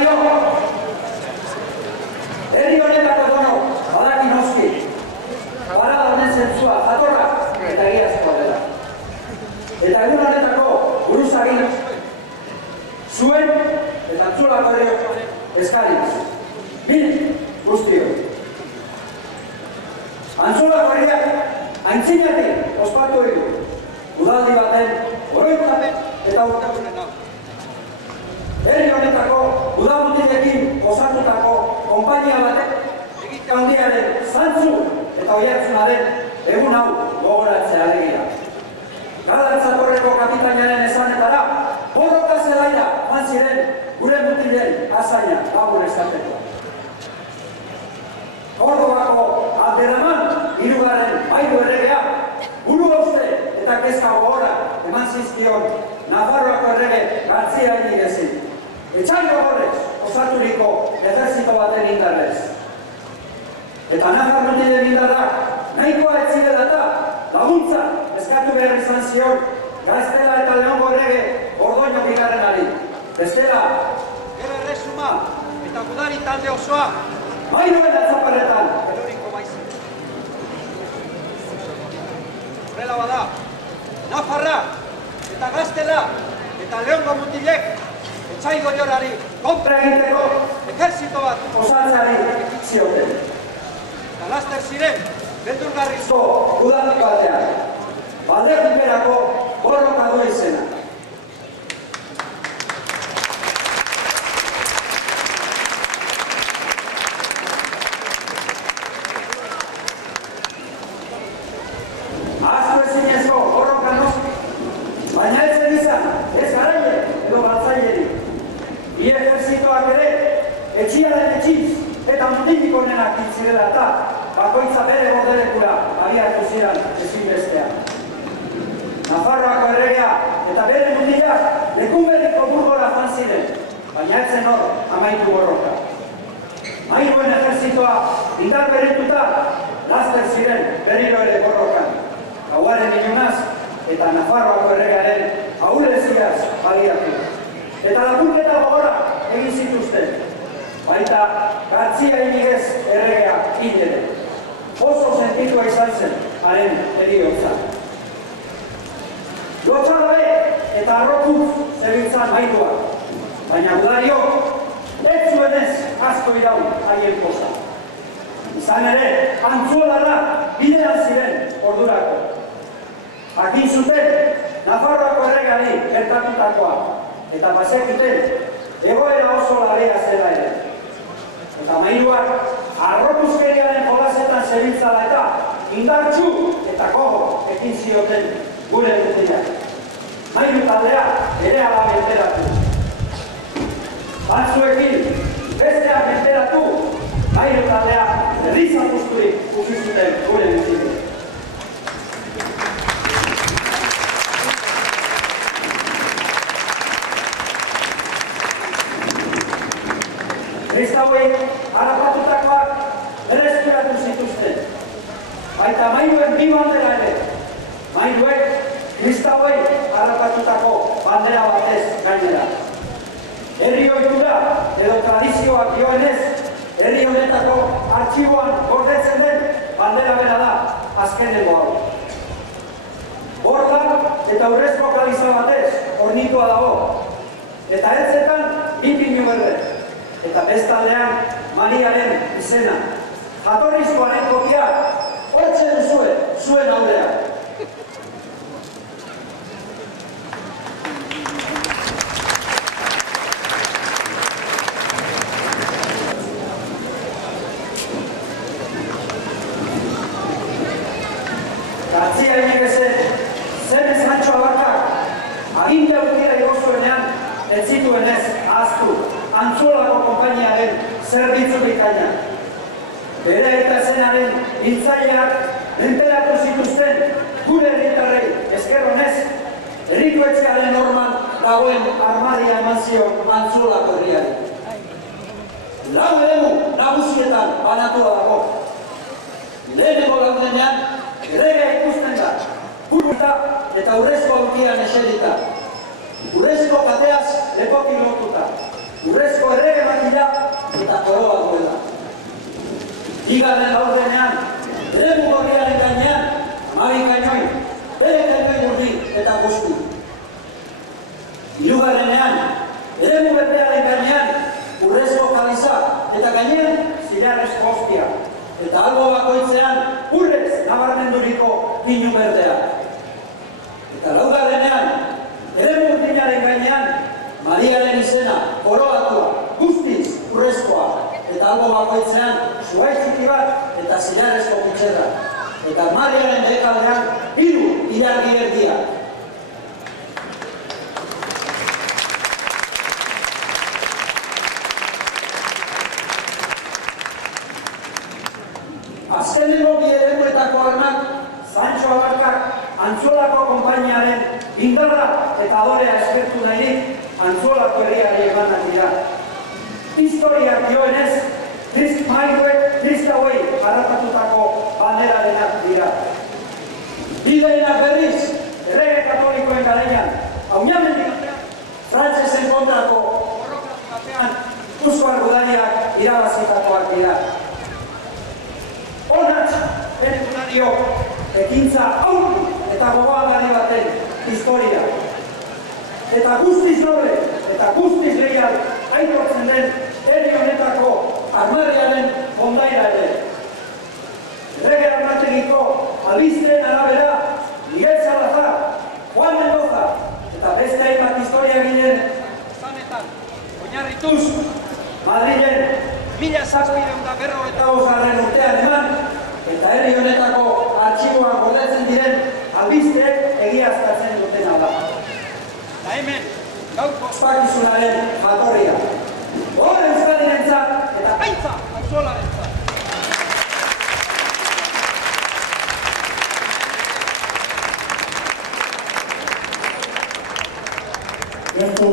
Gudario! Herri honetako dono, badaki noski. Parada honen zentzua, jatorra eta egiazkoa dela. Eta egun honetako buruzagin zuen eta Antzolako ere eskariz. Bil guztio. Antzolako herriak aintzinatik ospatu ditu. Udaldi baten oroitzapen eta urtagunen hau. Herri honetako udalmutilekin osatutako konpainia batek egitea handiaren zantzu eta oihartzunaren egun hau gogoratzea alegia. Galatzatorreko kapitainaren esanetara, borroka zelaira joan ziren gure mutilen azaina labur esateko. Kordobako Abderraman hirugarren Mairu erregea buru hauste eta kezka gogora eman zizkion Nafarroako errege Gartzia Inigezin. Etxailo horrez osaturiko ejerzito baten indarrez. Eta Nafar mutilen indarrak nahikoa ez zirela eta laguntza eskatu behar izan zion Gaztela eta Leongo errege Ordoño bigarrenari. Bestela, gero erresuma eta gudari talde osoa Mairuren atzaparretan eroriko baizik. Horrela bada, Nafarra eta Gaztela eta Leongo mutilek Etxailo jorari kontra egiteko ejerzito bat osatzeari zioten. Eta laster ziren, beldurgarrizko udalik batean, Balderriperako borroka du izena. Asko ezinezko borroka noski, baina ez zen izan, ez garaile edo galtzaileri. Bi ejerzitoak ere, etxiaren etxiz eta mutilik honenak dintzirela eta bakoitza bere bordelekura abiatu ziren ezinbestean. Nafarroako erregea eta bere mutilak lekunberriko burgora joan ziren, baina ez zen hor amaitu borroka. Mairuen ejerzitoa indar berrituta, laster ziren berriro ere borrokan. Gauaren ilunaz eta Nafarroako erregearen ahuleziaz baliatu. Eta lapurketa gogorra egin zituzten. Baita Gartzia Inigez erregea hil ere. Oso sentitua izan zen haren heriotza. Lotxagabe eta arrokuz zebiltzan Mairua. Baina Gudario ez zuenez asko iraun haien poza. Izan ere, Antzuolarra bidean ziren ordurako. Jakin zuten Nafarroako erregari gertatutakoa eta bazekiten egoera oso larria zela ere. Eta Mairuak arropuzkeriaren jolasetan zebiltzala eta indartsu eta gogo ekin zioten gure mutilak. Mairu taldea ere ala menteratu. Batzuekin besteak menteratu, Mairu taldea berriz apusturik ukizuten gure mutilak. Kristauek harrapatutakoak berreskuratu zituzten. Baita Mairuen bi bandera ere. Mairuek Kristauek harrapatutako bandera batez gainera. Herri ohitura edo tradizioak dioenez, herri honetako artxiboan gordetzen den bandera bera da azkeneko hau. Borda eta urrezko kaliza batez ornitua dago. Eta ertzetan bi pinu berde. Eta bestaldean Mariaren izena. Jatorrizkoaren kopia hortzen duzue, zuen aurrean. Gartzia Inigezen zenez Antxo Abarkak agintea urtira igozuenean ez zituenez ahaztu Antzuolako konpainiaren zerbitzu bikaina. Bere eta zenaren hiltzaileak menperatu zituzten gure herritarrei esker honez, herriko etxearen norman dagoen armaria eman zion Antzuolako herriari. Lau eremu nagusietan banatua dago. Lehenengo laudenean erregea ikusten da, burbuta eta urrezko aurkian eserita. Urrezko kateaz lepokin lotuta. urrezko errege makila eta koroa duela. Bigarren laurdenean, eremu gorriaren gainean, 12 kainoi, bere kainoi urdi eta guzti. Hirugarrenean, eremu berdearen gainean, urrezko kaliza eta gainean, zilarrezko hostia. Eta albo bakoitzean, urrez nabarmenduriko pinu berdea. Eta laugarrenean, eremu urdinaren gainean, Mariaren izena, koroatua, guztiz urrezkoa. Eta albo bakoitzean, zuhaitz txiki bat eta zilarrezko kutxerra. Eta Mariaren dekaldean, 3 ilargi erdiak. Azkenengo bi eremuetako armak, Sancho Abarkak Antzolako konpainiaren indarra eta adorea eskertu nahirik Antzolako herriari emanak dira. Historiak dioenez, kristauei harrapatutako banderarenak dira. Bideenak berriz, errege katolikoen garaian, Auñamendik batean, frantsesen kontrako borrokatu batean, Euskal Gudariak irabazitakoak dira. Honatz, Gudario, ekintza aurku eta gogoagarri baten historia. Eta guztiz noble eta guztiz leial aitortzen den herri honetako armarriaren ondaira ere. Errege armategiko albisteen arabera, Miguel Salazar, Juan Mendoza eta beste hainbat historia ginen zanetan, oinarrituz, Madrilen 1755 urtean eman, eta herri honetako artxiboan gordetzen diren albisteek egiaztatzen dutena da. Eta hemen, gaurko ospakizunaren jatorria. Hor Euskadirentzat eta gaitza Antzolarentzat. Siempre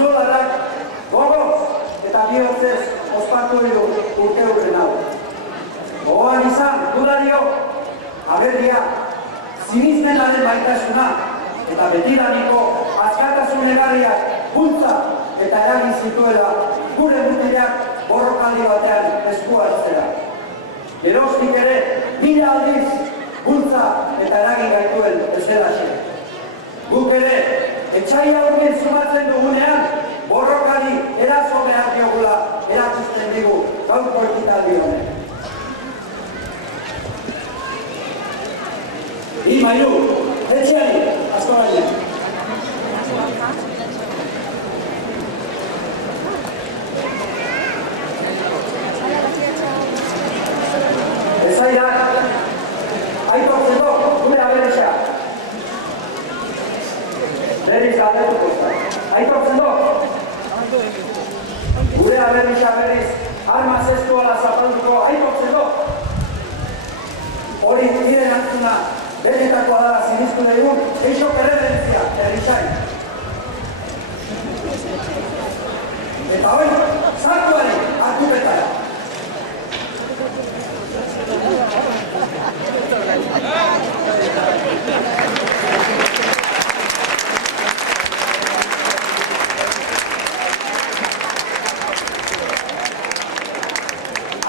antzolarrak gogoz eta bihotzez ospatu du urte hurren hau. Gogoan izan, dudario, aberria, sinismenaren baitasuna eta betidaniko askatasun egarriak bultza eta eragin zituela gure mutilak borrokaldi batean esku hartzera. Geroztik ere, 1000 aldiz bultza eta eragin gaituen bezalaxe. Guk ere, etxaila hurbil sumatzen dugunean, borrokari eraso behar diogula erakusten digu gaurko ekitaldi honek. Mailu, etxeari, asko baina. Ezairak, aitortzeko gure aberrisa. Berriz aldetuko zait. Aitortzen do? Gure aberrisa berriz, arma zestuala zapalduko aitortzen do? Hori nire erantzuna benetakoa da siniztu dugun, eixo erreferentzia, herrisai. Eta hori, zartuari hartu betara.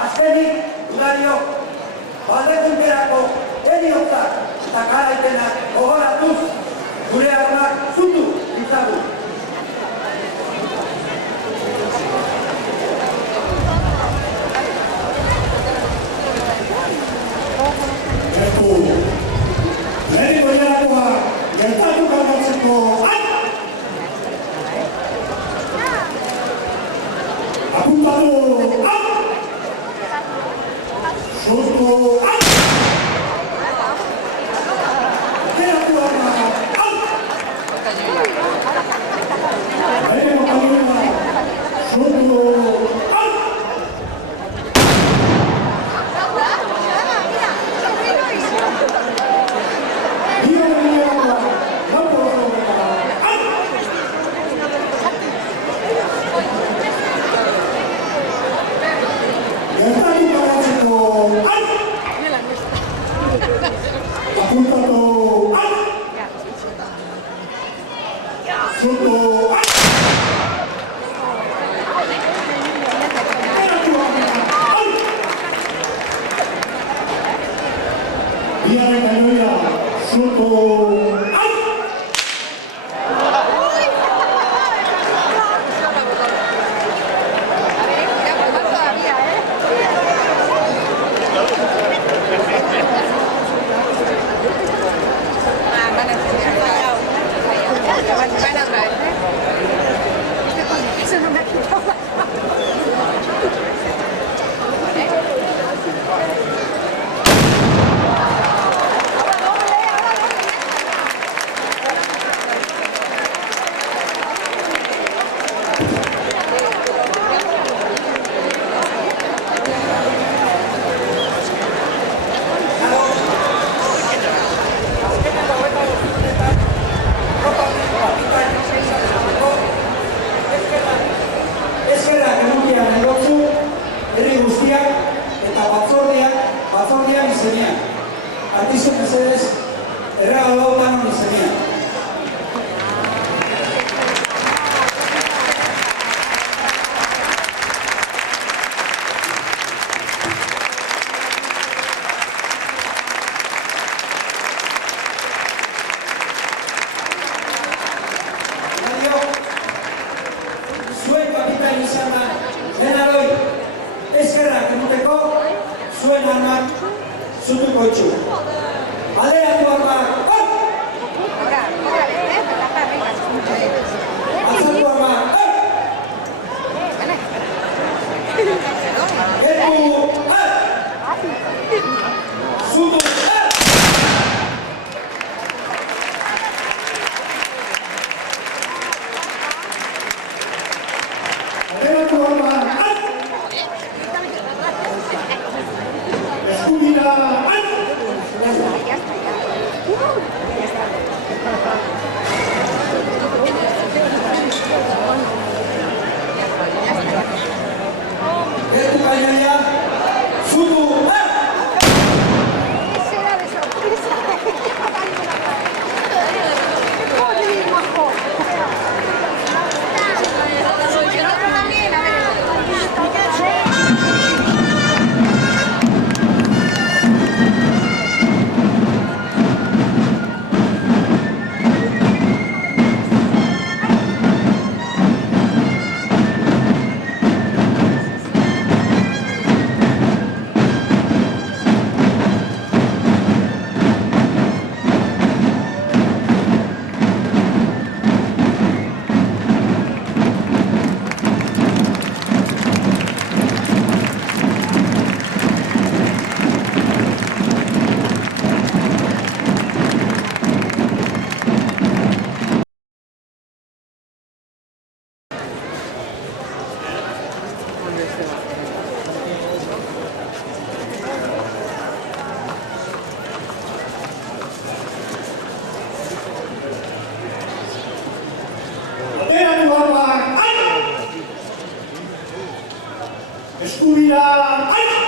Azkenik, dudario, baldekunterako ediotzak eta garaitenak gogoratuz gure armak zutu ditzagun. Leheniko jarakoa gertatu kaldatzeko apuntatu sustu geratu arma leheniko kaldatzeko sustu Ateratuak, aina! Eskubira, aina!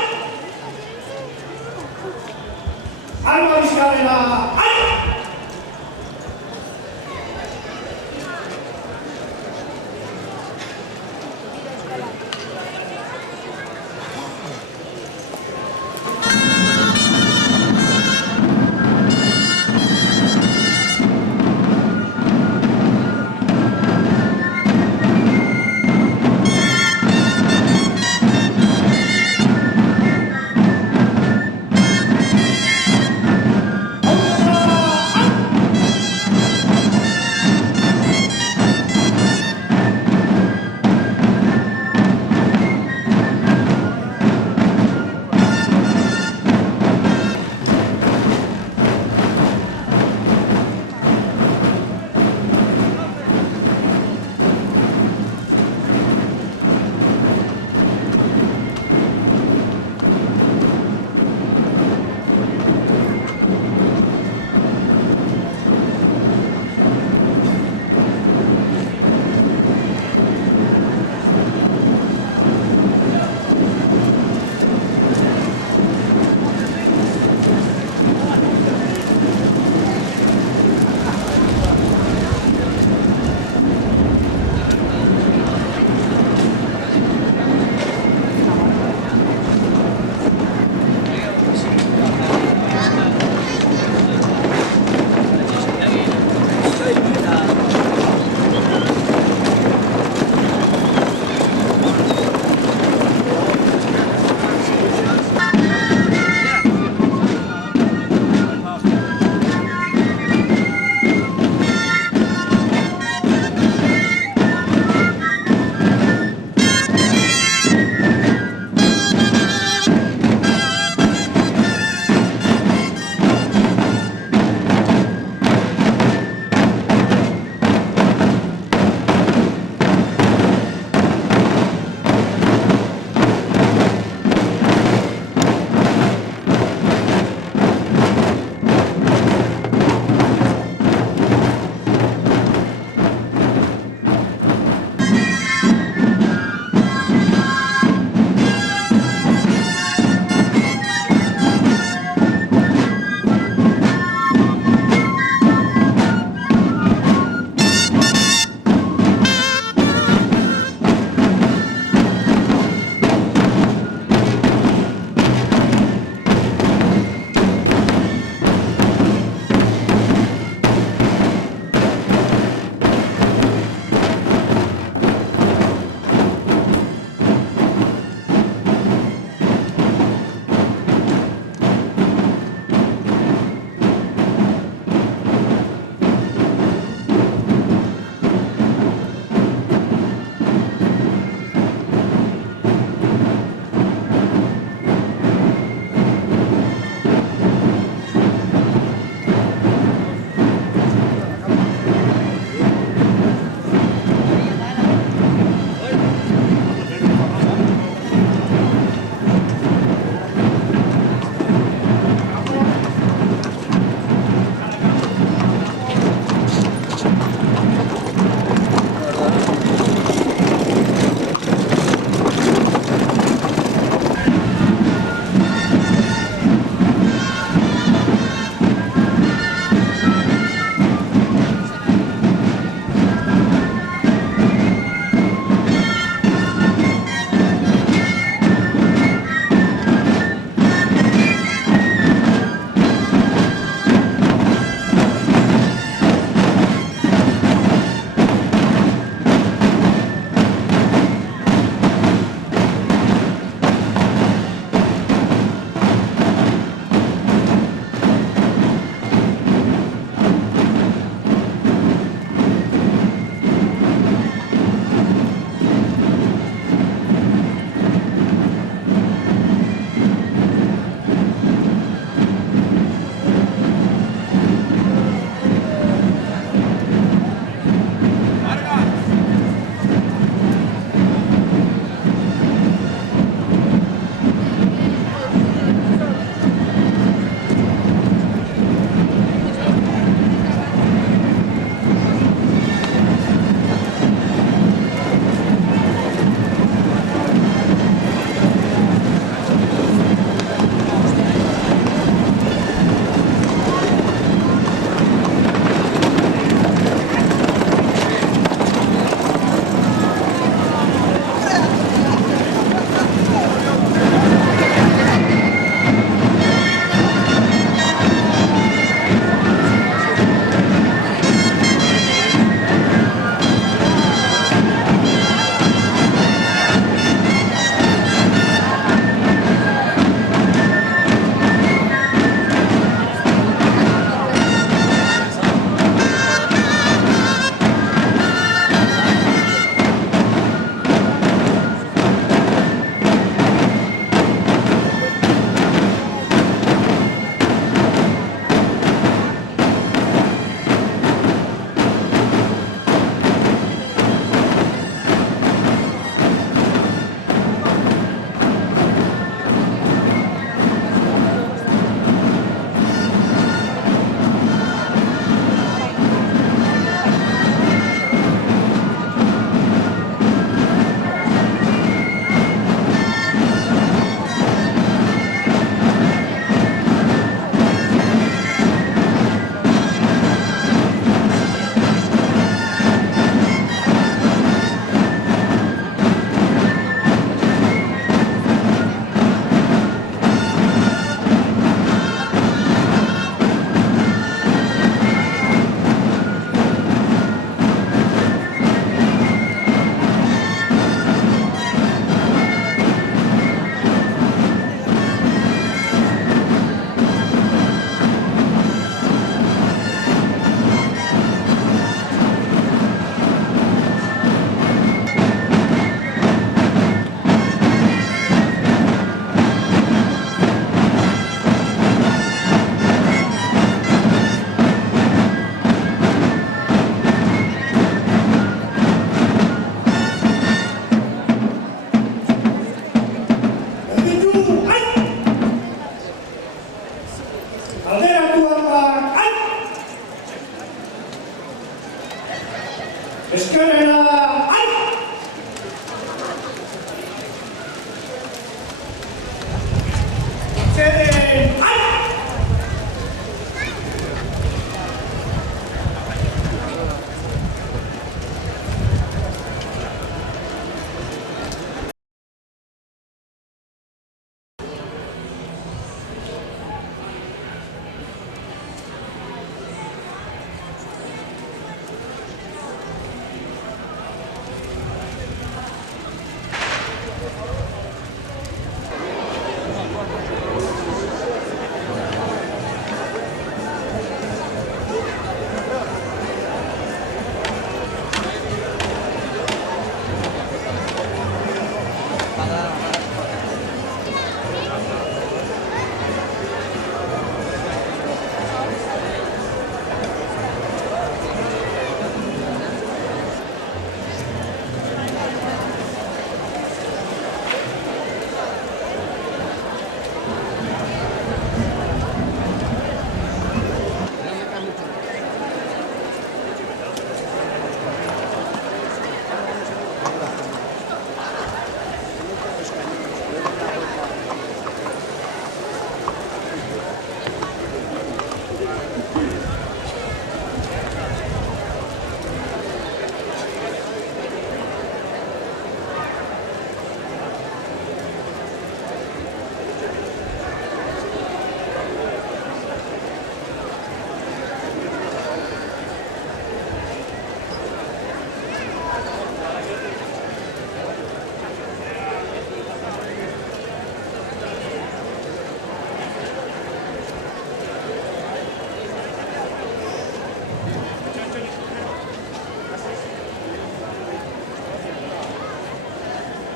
Arma bizkarrera, aina! Aurrera!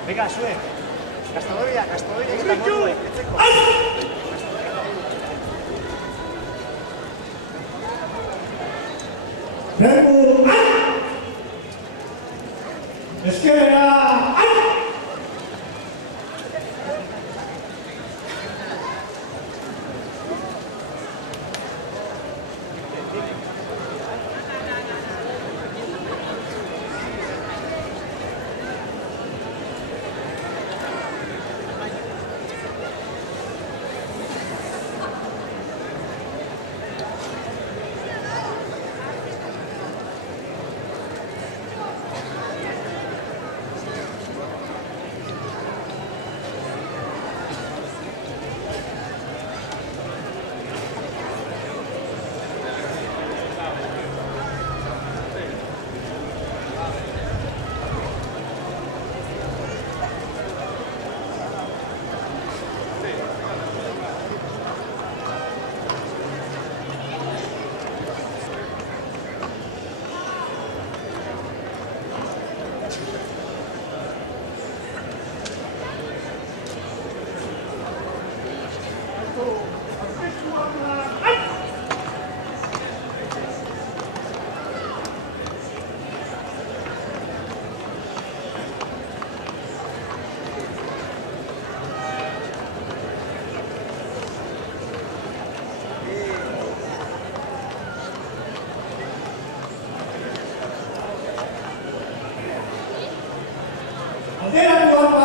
Venga, zuek. Gaztadoriak eta moduek. Etzeko. Tempo, esquerra, aldera